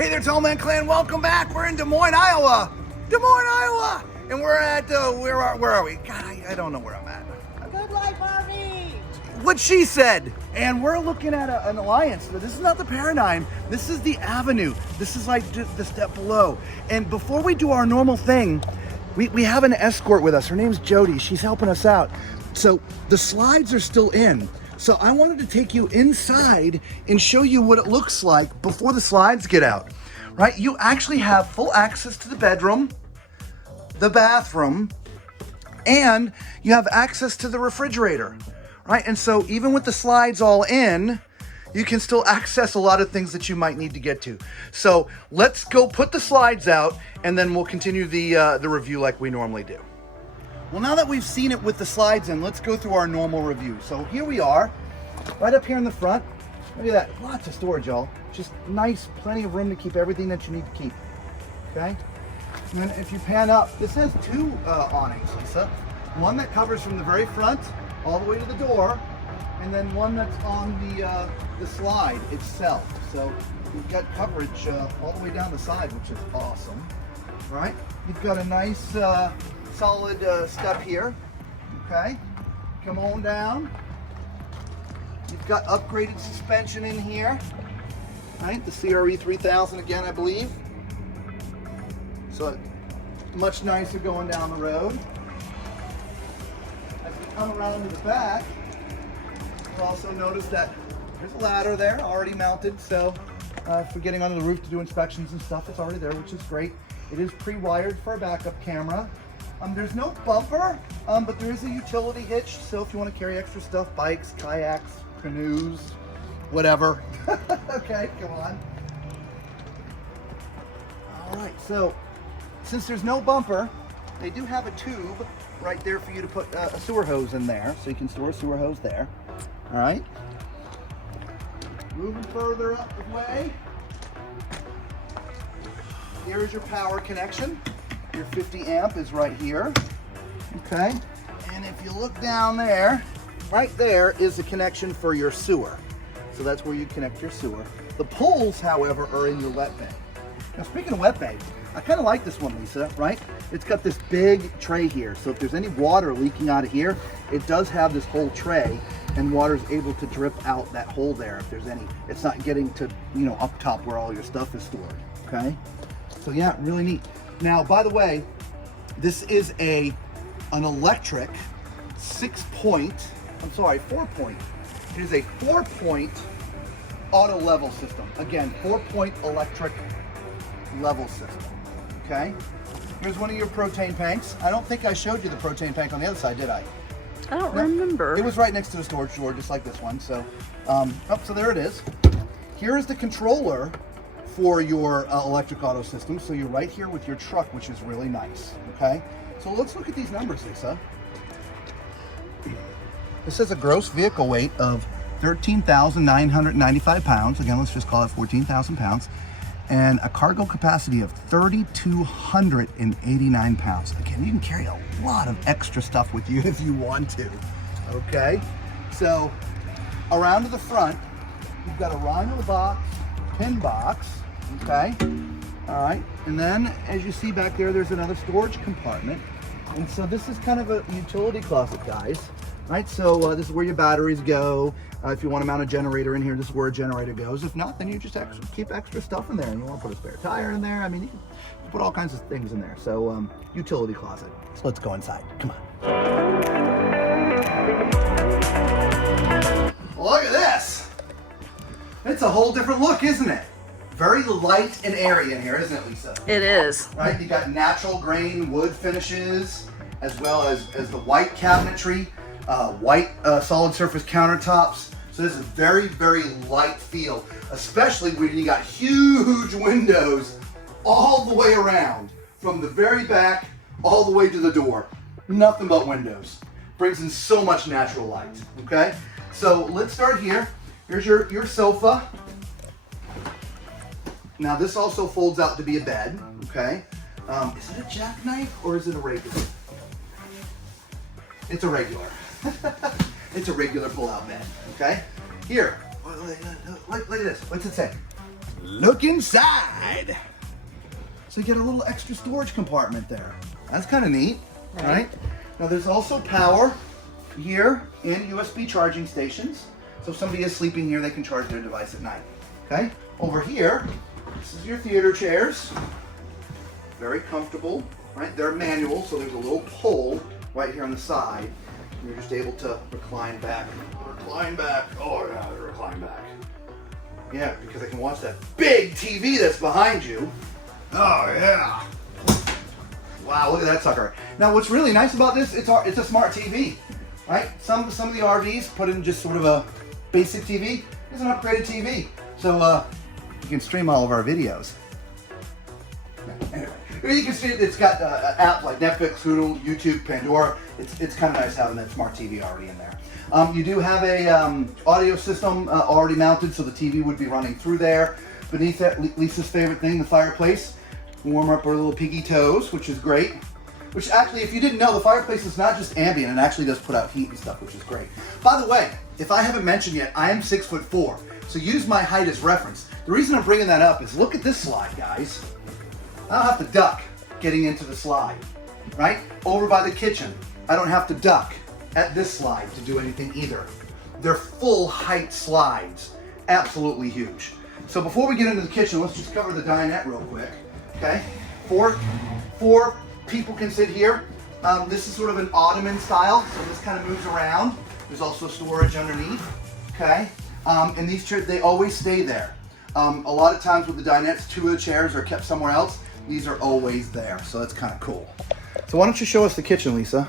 Hey there, Tallman Clan. Welcome back. We're in Des Moines, Iowa. Des Moines, Iowa. And we're at, where are we? God, I don't know where I'm at. Good life, RV. What she said. And we're looking at an alliance. This is not the Paradigm. This is the Avenue. This is like the step below. And before we do our normal thing, we have an escort with us. Her name's Jodie. She's helping us out. So the slides are still in. So I wanted to take you inside and show you what it looks like before the slides get out, right? You actually have full access to the bedroom, the bathroom, and you have access to the refrigerator, right? And so even with the slides all in, you can still access a lot of things that you might need to get to. So let's go put the slides out and then we'll continue the review like we normally do. Well, now that we've seen it with the slides in, let's go through our normal review. So here we are, right up here in the front. Look at that, lots of storage, y'all. Just nice, plenty of room to keep everything that you need to keep, okay? And then if you pan up, this has two awnings, Lisa. One that covers from the very front all the way to the door, and then one that's on the slide itself. So you've got coverage all the way down the side, which is awesome, right? You've got a nice solid step here, okay? Come on down. You've got upgraded suspension in here, right? The CRE 3000 again, I believe. So much nicer going down the road. As we come around to the back, you'll also notice that there's a ladder there already mounted. So if we're getting onto the roof to do inspections and stuff, it's already there, which is great. It is pre-wired for a backup camera. There's no bumper, but there is a utility hitch. So if you want to carry extra stuff, bikes, kayaks, canoes, whatever. Okay, come on. All right, so since there's no bumper, they do have a tube right there for you to put a sewer hose in there. So you can store a sewer hose there. All right. Moving further up the way. Here is your power connection. Your 50 amp is right here, okay? And if you look down there, right there is the connection for your sewer. So that's where you connect your sewer. The poles, however, are in your wet bay. Now speaking of wet bay, I kind of like this one, Lisa, right? It's got this big tray here. So if there's any water leaking out of here, it does have this whole tray and water's able to drip out that hole there if there's any. It's not getting to, you know, up top where all your stuff is stored, okay? So yeah, really neat. Now, by the way, this is an electric 4-point. It is a 4-point auto level system. Again, 4-point electric level system, okay? Here's one of your propane tanks. I don't think I showed you the propane tank on the other side, did I? I don't remember. It was right next to the storage door, just like this one. So, so there it is. Here is the controller for your electric auto system. So you're right here with your truck, which is really nice, okay? So let's look at these numbers, Lisa. This has a gross vehicle weight of 13,995 pounds. Again, let's just call it 14,000 pounds. And a cargo capacity of 3,289 pounds. Again, you can carry a lot of extra stuff with you if you want to, okay? So around to the front, you've got a rhino box, pin box, okay? All right, and then as you see back there, there's another storage compartment. And so this is kind of a utility closet, guys. Right, so this is where your batteries go. If you want to mount a generator in here, this is where a generator goes. If not, then you just keep extra stuff in there. And you want to put a spare tire in there. I mean, you can put all kinds of things in there. So utility closet. So let's go inside. Come on. Look at this. It's a whole different look, isn't it? Very light and airy in here, isn't it, Lisa? It is. Right, you got natural grain wood finishes, as well as the white cabinetry. White solid surface countertops. So this is very, very light feel, especially when you got huge windows all the way around, from the very back all the way to the door. Nothing but windows. Brings in so much natural light, okay? So let's start here. Here's your sofa. Now this also folds out to be a bed, okay? Is it a jackknife or is it a regular? It's a regular. It's a regular pull-out bed, okay? Here, look at this. What's it say? look inside. So you get a little extra storage compartment there. That's kind of neat, right? Now there's also power here and USB charging stations. So if somebody is sleeping here, they can charge their device at night, okay? Over here, this is your theater chairs. Very comfortable, right? They're manual, so there's a little pole right here on the side. And you're just able to recline back. Recline back. Oh yeah, recline back. Yeah, because I can watch that big TV that's behind you. Oh yeah. Wow, look at that sucker. Now what's really nice about this, it's a smart TV, right? Some of the RVs put in just sort of a basic TV. It's an upgraded TV. So you can stream all of our videos. Anyway, you can see it's got apps like Netflix, Hulu, YouTube, Pandora. It's kind of nice having that smart TV already in there. You do have a audio system already mounted, so the TV would be running through there. Beneath that, Lisa's favorite thing, the fireplace. Warm up her little piggy toes, which is great. Which actually, if you didn't know, the fireplace is not just ambient, it actually does put out heat and stuff, which is great. By the way, if I haven't mentioned yet, I am 6'4", so use my height as reference. The reason I'm bringing that up is look at this slide, guys. I don't have to duck getting into the slide, right? Over by the kitchen, I don't have to duck at this slide to do anything either. They're full height slides, absolutely huge. So before we get into the kitchen, let's just cover the dinette real quick, okay? Four people can sit here. This is sort of an ottoman style, so this kind of moves around. There's also storage underneath, okay? And these chairs, they always stay there. A lot of times with the dinettes, 2 of the chairs are kept somewhere else. These are always there, so that's kind of cool. So why don't you show us the kitchen, Lisa?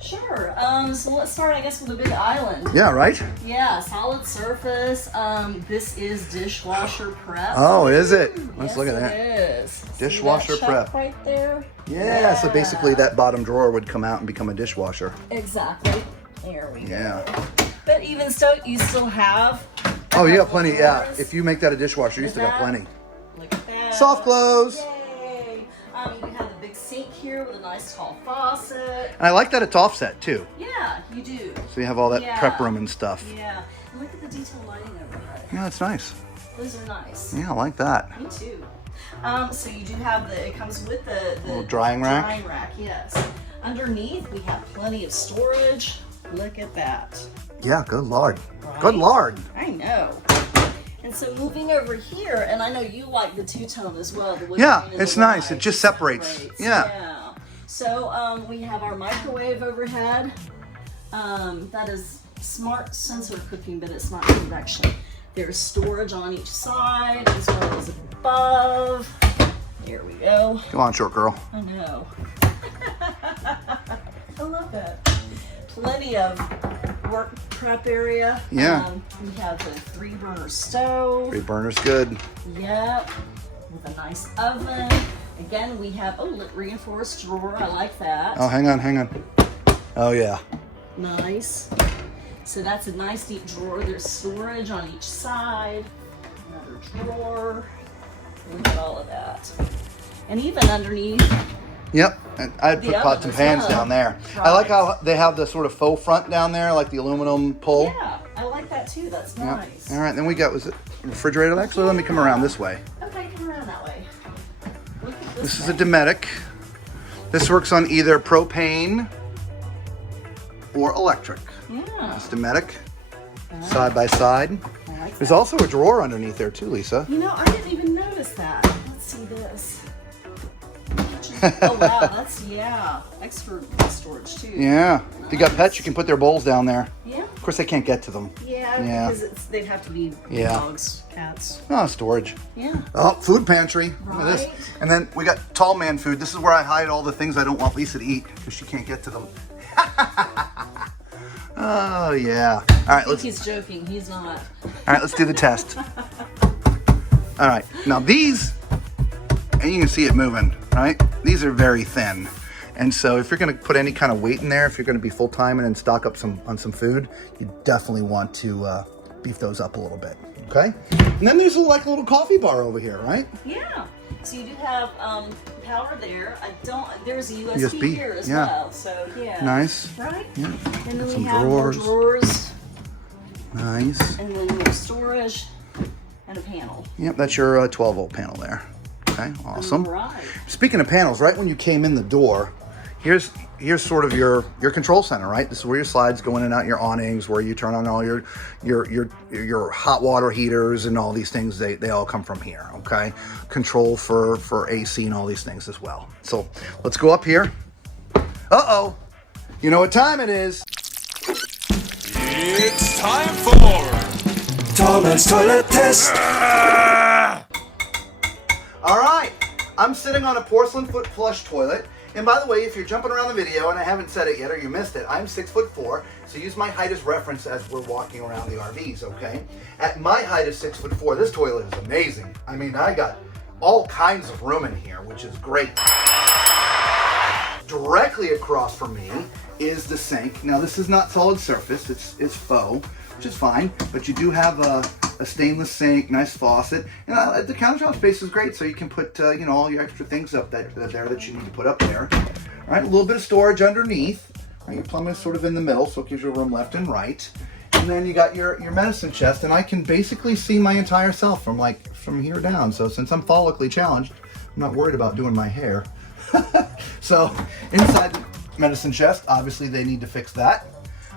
Sure. So let's start, I guess, with a big island. Yeah, right? Yeah, solid surface. This is dishwasher prep. Oh, is it? Let's Yes, look at that. It is. Dishwasher See that prep. shelf right there? Yeah, so basically that bottom drawer would come out and become a dishwasher. Exactly. There we Yeah. go. But even so, you still have. Oh, you got plenty, yeah. drawers. If you make that a dishwasher, you still got plenty. Look at that. Soft close. Yay. You have the big sink here with a nice tall faucet. And I like that it's offset too. Yeah, you do. So you have all that Yeah. prep room and stuff. Yeah. And look at the detail lighting overhead. Yeah, that's nice. Those are nice. Yeah, I like that. Me too. So you do have it comes with the Little drying rack. Drying rack, yes. Underneath we have plenty of storage. Look at that. Yeah, good Lord. Right? Good Lord. I know. And so moving over here, and I know you like the two-tone as well. The wood Yeah, grain and it's the nice. It white just separates. Yeah. So we have our microwave overhead. That is smart sensor cooking, but it's not convection. There's storage on each side as well as above. Here we go. Come on, short girl. I know. I love that. Plenty of work prep area. Yeah. We have the 3-burner stove. 3 burners, good. Yep. With a nice oven. Again, we have reinforced drawer. I like that. Oh, hang on. Oh, yeah. Nice. So that's a nice deep drawer. There's storage on each side. Another drawer. Look at all of that. And even underneath. Yep, and I'd put The pots oven and as pans well. down there. I Right. like how they have the sort of faux front down there, like the aluminum pull. Yeah, I like that too. That's Yep. nice. All right, then we got, was it refrigerator? Actually, let me come around this way. Okay, come around that way. Look at This is a thing. Dometic. This works on either propane or electric. Yeah. It's Dometic, side by side. I like There's that. also a drawer underneath there too, Lisa. You know, I didn't even notice that. Let's see this. Oh wow, that's extra storage too. Yeah. If you got pets, you can put their bowls down there. Yeah. Of course, they can't get to them. Yeah, because they'd have to be Yeah. dogs, cats. Oh, storage. Yeah. Oh, food pantry. Look at this. Right. And then we got tall man food. This is where I hide all the things I don't want Lisa to eat because she can't get to them. Oh yeah. All right, I think he's joking. He's not. All right, let's do the test. All right, now these, and you can see it moving, right? These are very thin. And so if you're gonna put any kind of weight in there, if you're gonna be full-time and then stock up on some food, you definitely want to beef those up a little bit, okay? And then there's like a little coffee bar over here, right? Yeah. So you do have power there. There's a USB, USB, here as yeah. well. So yeah. Nice. Right? Yeah. And then Some we have more drawers. drawers. Nice. And then more storage. and a panel. Yep, that's your 12 volt panel there. Okay, awesome. All right. Speaking of panels, right when you came in the door, here's sort of your control center, right? This is where your slides go in and out, your awnings, where you turn on all your hot water heaters and all these things. They all come from here. Okay, control for AC and all these things as well. So let's go up here. Uh-oh, you know what time it is? It's time for Tallman's Toilet Test. All right, I'm sitting on a porcelain foot flush toilet. And by the way, if you're jumping around the video and I haven't said it yet or you missed it, I'm 6'4", so use my height as reference as we're walking around the RVs, okay? At my height of 6'4", this toilet is amazing. I mean, I got all kinds of room in here, which is great. Directly across from me is the sink. Now, this is not solid surface, it's faux, which is fine, but you do have a stainless sink, nice faucet, and the countertop space is great, so you can put you know, all your extra things up there that you need to put up there. All right, a little bit of storage underneath. Right, your plumbing is sort of in the middle, so it gives you room left and right. And then you got your medicine chest, and I can basically see my entire self from here down. So since I'm follically challenged, I'm not worried about doing my hair. So inside the medicine chest, obviously they need to fix that.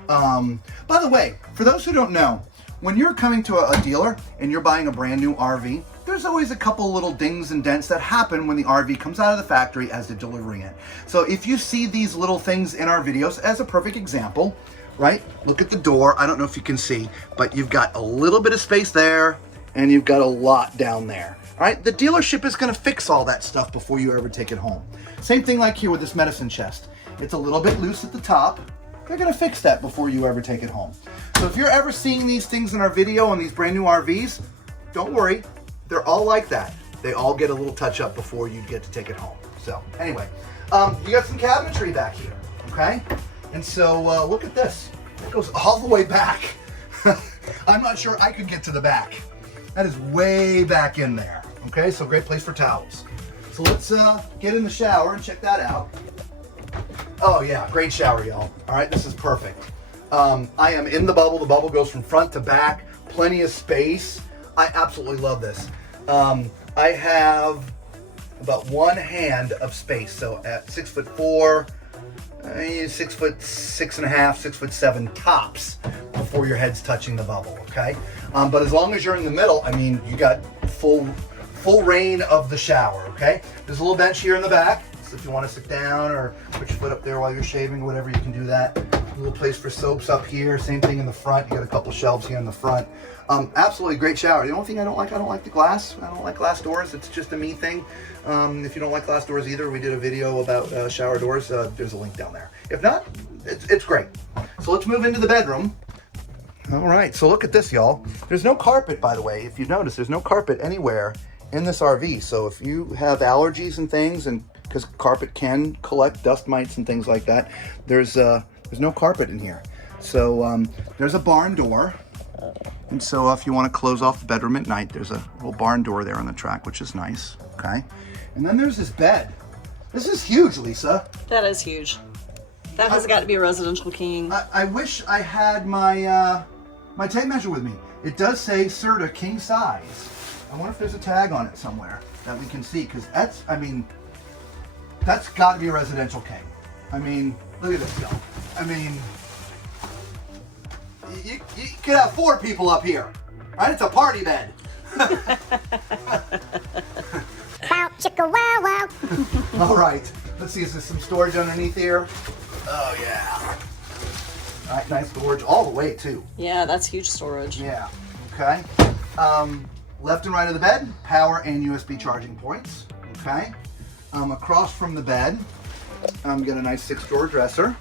By the way, for those who don't know, when you're coming to a dealer and you're buying a brand new RV, there's always a couple little dings and dents that happen when the RV comes out of the factory as they're delivering it. So if you see these little things in our videos, as a perfect example, right? Look at the door. I don't know if you can see, but you've got a little bit of space there and you've got a lot down there. All right, the dealership is going to fix all that stuff before you ever take it home. Same thing like here with this medicine chest. It's a little bit loose at the top. They're going to fix that before you ever take it home. So if you're ever seeing these things in our video on these brand new RVs, don't worry. They're all like that. They all get a little touch up before you get to take it home. So anyway, you got some cabinetry back here, okay? And so look at this. It goes all the way back. I'm not sure I could get to the back. That is way back in there. Okay, so great place for towels. So let's get in the shower and check that out. Oh yeah, great shower, y'all. All right, this is perfect. I am in the bubble. The bubble goes from front to back. Plenty of space. I absolutely love this. I have about one hand of space. So at 6'4", 6'6.5", 6'7" tops before your head's touching the bubble. Okay, but as long as you're in the middle, I mean, you got full reign of the shower. Okay, there's a little bench here in the back. So if you want to sit down or put your foot up there while you're shaving, whatever, you can do that. A little place for soaps up here. Same thing in the front. You got a couple shelves here in the front. Absolutely great shower. The only thing I don't like the glass. I don't like glass doors. It's just a me thing. If you don't like glass doors either, we did a video about shower doors. There's a link down there. If not, it's great. So let's move into the bedroom. All right, so look at this, y'all. There's no carpet, by the way. If you notice, there's no carpet anywhere in this RV. So if you have allergies and things, and because carpet can collect dust mites and things like that, there's no carpet in here. So there's a barn door. And so if you want to close off the bedroom at night, there's a little barn door there on the track, which is nice, okay? And then there's this bed. This is huge, Lisa. That is huge. That has got to be a residential king. I wish I had my my tape measure with me. It does say Serta king size. I wonder if there's a tag on it somewhere that we can see, because that's, I mean, that's got to be a residential king. I mean, look at this, y'all. I mean, you could have 4 people up here, right? It's a party bed. Wow, chicka wow wow. All right, let's see, is there some storage underneath here? Oh yeah. All right, nice storage all the way too. Yeah, that's huge storage. Yeah, okay. Left and right of the bed, power and USB charging points, okay. Across from the bed, got a nice 6-drawer dresser.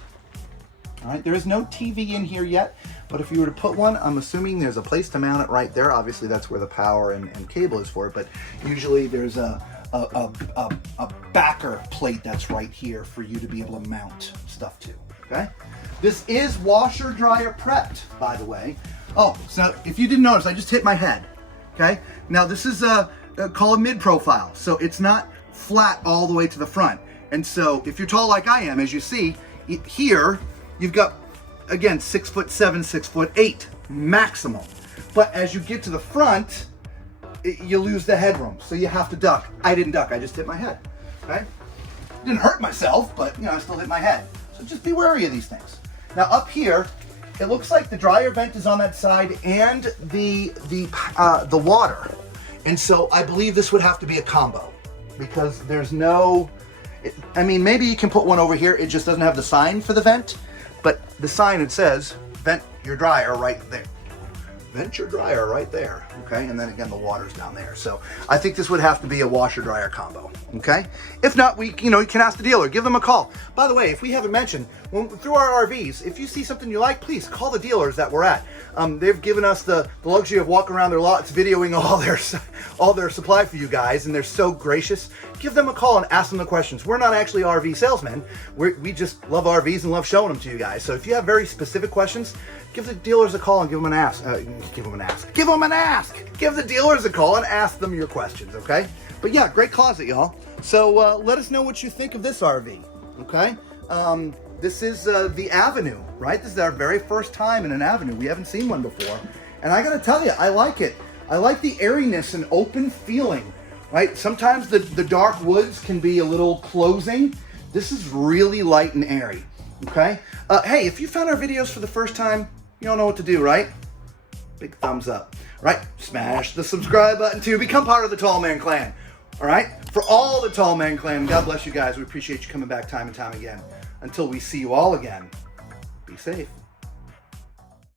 All right, there is no TV in here yet, but if you were to put one, I'm assuming there's a place to mount it right there. Obviously, that's where the power and cable is for it, but usually there's a backer plate that's right here for you to be able to mount stuff to, okay? This is washer dryer prepped, by the way. Oh, so if you didn't notice, I just hit my head, okay? Now this is called a mid profile, so it's not flat all the way to the front. And so if you're tall like I am, as you see, here, you've got, again, 6'7", 6'8", maximum. But as you get to the front, you lose the headroom, so you have to duck. I didn't duck, I just hit my head, okay? Didn't hurt myself, but I still hit my head. So just be wary of these things. Now up here, it looks like the dryer vent is on that side and the water. And so I believe this would have to be a combo because there's no, I mean, maybe you can put one over here. It just doesn't have the sign for the vent, but the sign, it says, vent your dryer right there. Vent your dryer right there, okay? And then again, the water's down there. So I think this would have to be a washer dryer combo, okay? If not, you can ask the dealer, give them a call. By the way, if we haven't mentioned, through our RVs, if you see something you like, please call the dealers that we're at. They've given us the luxury of walking around their lots, videoing all their supply for you guys, and they're so gracious. Give them a call and ask them the questions. We're not actually RV salesmen. We just love RVs and love showing them to you guys. So if you have very specific questions, give the dealers a call and give them an ask. Give them an ask. Give the dealers a call and ask them your questions, okay? But yeah, great closet, y'all. So let us know what you think of this RV, okay? This is the Avenue, right? This is our very first time in an Avenue. We haven't seen one before. And I gotta tell you, I like it. I like the airiness and open feeling, right? Sometimes the dark woods can be a little closing. This is really light and airy, okay? Hey, if you found our videos for the first time, you all know what to do, right? Big thumbs up, right? Smash the subscribe button too. Become part of the Tall Man Clan, all right? For all the Tall Man Clan, God bless you guys. We appreciate you coming back time and time again. Until we see you all again, be safe.